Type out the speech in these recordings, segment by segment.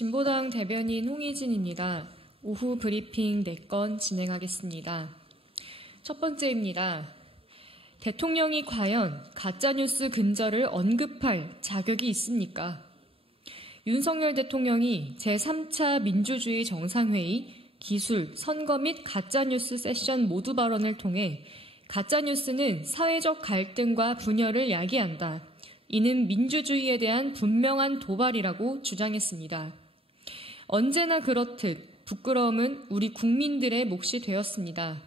진보당 대변인 홍희진입니다. 오후 브리핑 4건 진행하겠습니다. 첫 번째입니다. 대통령이 과연 가짜뉴스 근절을 언급할 자격이 있습니까? 윤석열 대통령이 제3차 민주주의 정상회의, 기술, 선거 및 가짜뉴스 세션 모두 발언을 통해 가짜뉴스는 사회적 갈등과 분열을 야기한다. 이는 민주주의에 대한 분명한 도발이라고 주장했습니다. 언제나 그렇듯 부끄러움은 우리 국민들의 몫이 되었습니다.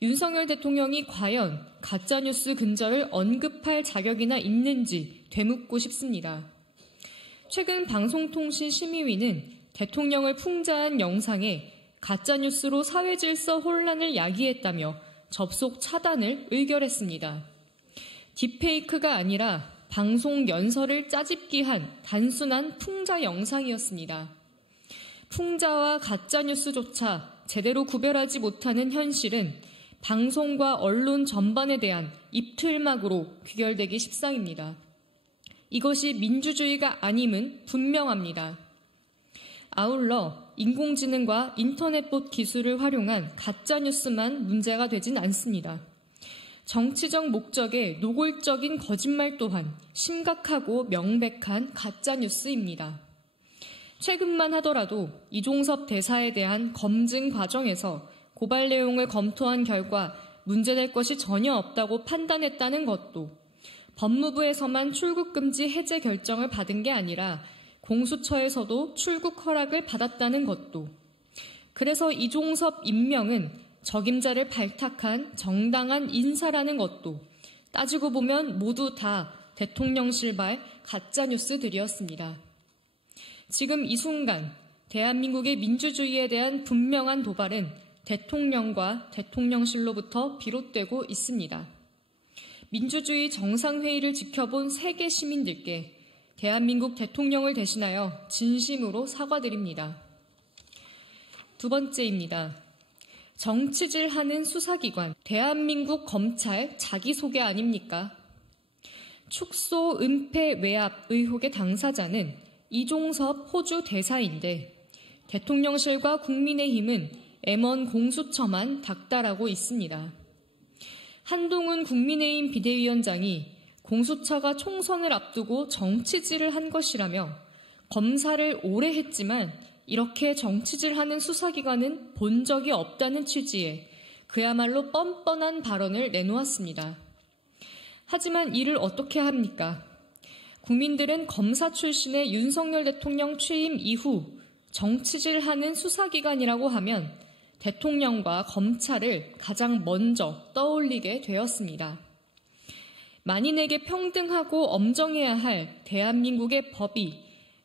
윤석열 대통령이 과연 가짜뉴스 근절을 언급할 자격이나 있는지 되묻고 싶습니다. 최근 방송통신심의위는 대통령을 풍자한 영상에 가짜뉴스로 사회질서 혼란을 야기했다며 접속 차단을 의결했습니다. 딥페이크가 아니라 방송 연설을 짜집기한 단순한 풍자 영상이었습니다. 풍자와 가짜뉴스조차 제대로 구별하지 못하는 현실은 방송과 언론 전반에 대한 입틀막으로 귀결되기 십상입니다. 이것이 민주주의가 아님은 분명합니다. 아울러 인공지능과 인터넷봇 기술을 활용한 가짜뉴스만 문제가 되진 않습니다. 정치적 목적의 노골적인 거짓말 또한 심각하고 명백한 가짜뉴스입니다. 최근만 하더라도 이종섭 대사에 대한 검증 과정에서 고발 내용을 검토한 결과 문제될 것이 전혀 없다고 판단했다는 것도, 법무부에서만 출국금지 해제 결정을 받은 게 아니라 공수처에서도 출국 허락을 받았다는 것도, 그래서 이종섭 임명은 적임자를 발탁한 정당한 인사라는 것도 따지고 보면 모두 다 대통령실발 가짜뉴스들이었습니다. 지금 이 순간 대한민국의 민주주의에 대한 분명한 도발은 대통령과 대통령실로부터 비롯되고 있습니다. 민주주의 정상회의를 지켜본 세계 시민들께 대한민국 대통령을 대신하여 진심으로 사과드립니다. 두 번째입니다. 정치질하는 수사기관, 대한민국 검찰 자기소개 아닙니까? 축소, 은폐, 외압 의혹의 당사자는 이종섭 호주 대사인데 대통령실과 국민의힘은 M1 공수처만 닥달하고 있습니다. 한동훈 국민의힘 비대위원장이 공수처가 총선을 앞두고 정치질을 한 것이라며 검사를 오래 했지만 이렇게 정치질하는 수사기관은 본 적이 없다는 취지의 그야말로 뻔뻔한 발언을 내놓았습니다. 하지만 이를 어떻게 합니까? 국민들은 검사 출신의 윤석열 대통령 취임 이후 정치질하는 수사기관이라고 하면 대통령과 검찰을 가장 먼저 떠올리게 되었습니다. 만인에게 평등하고 엄정해야 할 대한민국의 법이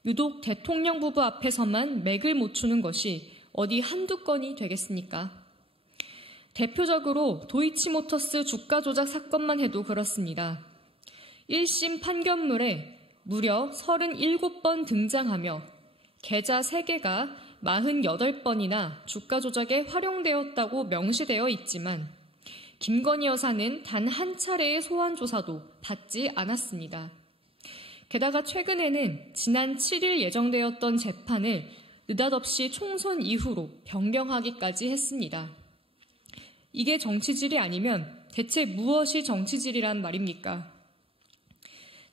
유독 대통령 부부 앞에서만 맥을 못 추는 것이 어디 한두 건이 되겠습니까? 대표적으로 도이치모터스 주가 조작 사건만 해도 그렇습니다. 1심 판결문에 무려 37번 등장하며 계좌 3개가 48번이나 주가 조작에 활용되었다고 명시되어 있지만 김건희 여사는 단 한 차례의 소환 조사도 받지 않았습니다. 게다가 최근에는 지난 7일 예정되었던 재판을 느닷없이 총선 이후로 변경하기까지 했습니다. 이게 정치질이 아니면 대체 무엇이 정치질이란 말입니까?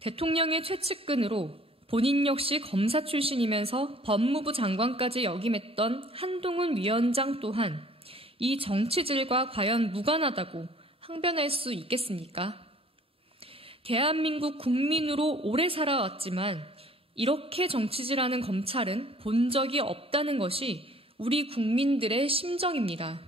대통령의 최측근으로 본인 역시 검사 출신이면서 법무부 장관까지 역임했던 한동훈 위원장 또한 이 정치질과 과연 무관하다고 항변할 수 있겠습니까? 대한민국 국민으로 오래 살아왔지만 이렇게 정치질하는 검찰은 본 적이 없다는 것이 우리 국민들의 심정입니다.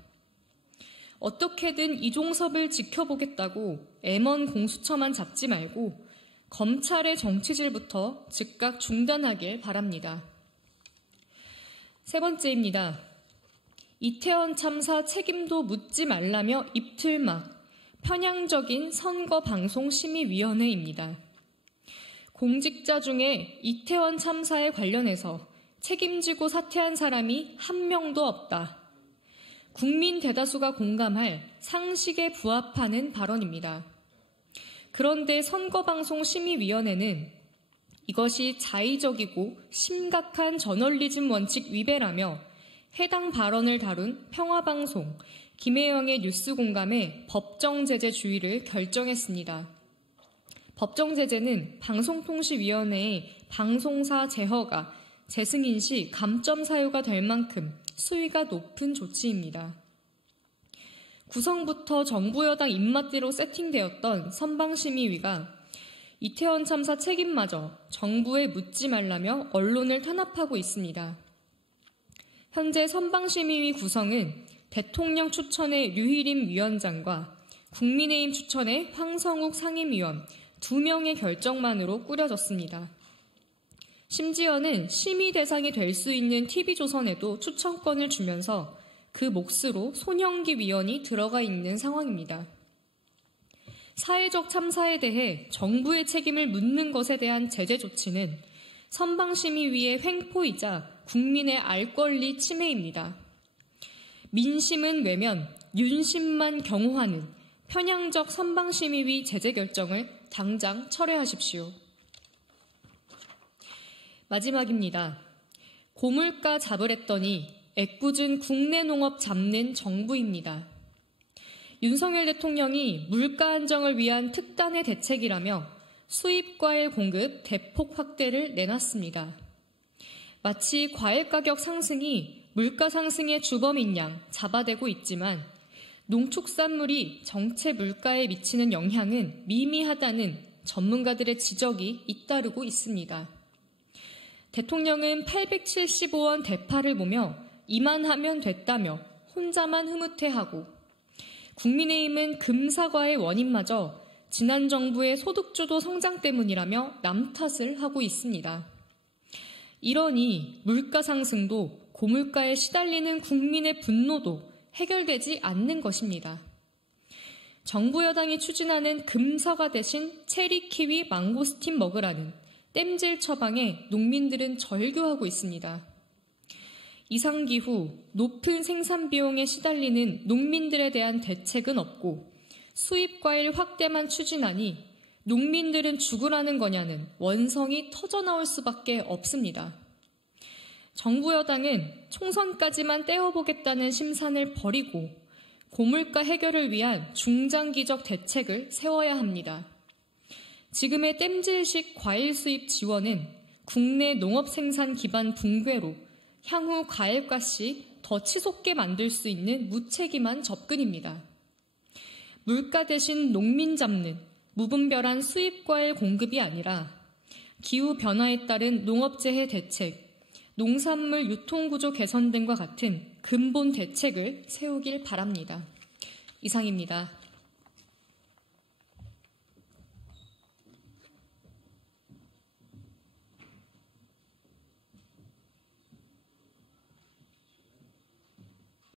어떻게든 이종섭을 지켜보겠다고 M1 공수처만 잡지 말고 검찰의 정치질부터 즉각 중단하길 바랍니다. 세 번째입니다. 이태원 참사 책임도 묻지 말라며 입틀막, 편향적인 선거방송심의위원회입니다. 공직자 중에 이태원 참사에 관련해서 책임지고 사퇴한 사람이 한 명도 없다. 국민 대다수가 공감할 상식에 부합하는 발언입니다. 그런데 선거방송심의위원회는 이것이 자의적이고 심각한 저널리즘 원칙 위배라며 해당 발언을 다룬 평화방송 김혜영의 뉴스공감에 법정 제재 주의를 결정했습니다. 법정 제재는 방송통신위원회의 방송사 제허가 재승인 시 감점 사유가 될 만큼 수위가 높은 조치입니다. 구성부터 정부 여당 입맛대로 세팅되었던 선방심의위가 이태원 참사 책임마저 정부에 묻지 말라며 언론을 탄압하고 있습니다. 현재 선방심의위 구성은 대통령 추천의 류희림 위원장과 국민의힘 추천의 황성욱 상임위원 2명의 결정만으로 꾸려졌습니다. 심지어는 심의 대상이 될 수 있는 TV조선에도 추천권을 주면서 그 몫으로 손형기 위원이 들어가 있는 상황입니다. 사회적 참사에 대해 정부의 책임을 묻는 것에 대한 제재 조치는 선방심의위의 횡포이자 국민의 알 권리 침해입니다. 민심은 외면, 윤심만 경호하는 편향적 선방심의위 제재 결정을 당장 철회하십시오. 마지막입니다. 고물가 잡으랬더니 애꿎은 국내 농업 잡는 정부입니다. 윤석열 대통령이 물가 안정을 위한 특단의 대책이라며 수입 과일 공급 대폭 확대를 내놨습니다. 마치 과일 가격 상승이 물가 상승의 주범인 양 잡아대고 있지만 농축산물이 정체 물가에 미치는 영향은 미미하다는 전문가들의 지적이 잇따르고 있습니다. 대통령은 875원 대파를 보며 이만하면 됐다며 혼자만 흐뭇해하고 국민의힘은 금사과의 원인마저 지난 정부의 소득주도 성장 때문이라며 남 탓을 하고 있습니다. 이러니 물가 상승도 고물가에 시달리는 국민의 분노도 해결되지 않는 것입니다. 정부 여당이 추진하는 금사과 대신 체리, 키위, 망고스틴 먹으라는 땜질 처방에 농민들은 절규하고 있습니다. 이상기후, 높은 생산 비용에 시달리는 농민들에 대한 대책은 없고 수입 과일 확대만 추진하니 농민들은 죽으라는 거냐는 원성이 터져나올 수밖에 없습니다. 정부 여당은 총선까지만 떼어보겠다는 심산을 버리고 고물가 해결을 위한 중장기적 대책을 세워야 합니다. 지금의 땜질식 과일 수입 지원은 국내 농업 생산 기반 붕괴로 향후 과일값이 더 치솟게 만들 수 있는 무책임한 접근입니다. 물가 대신 농민 잡는 무분별한 수입 과일 공급이 아니라 기후 변화에 따른 농업재해 대책, 농산물 유통구조 개선 등과 같은 근본 대책을 세우길 바랍니다. 이상입니다.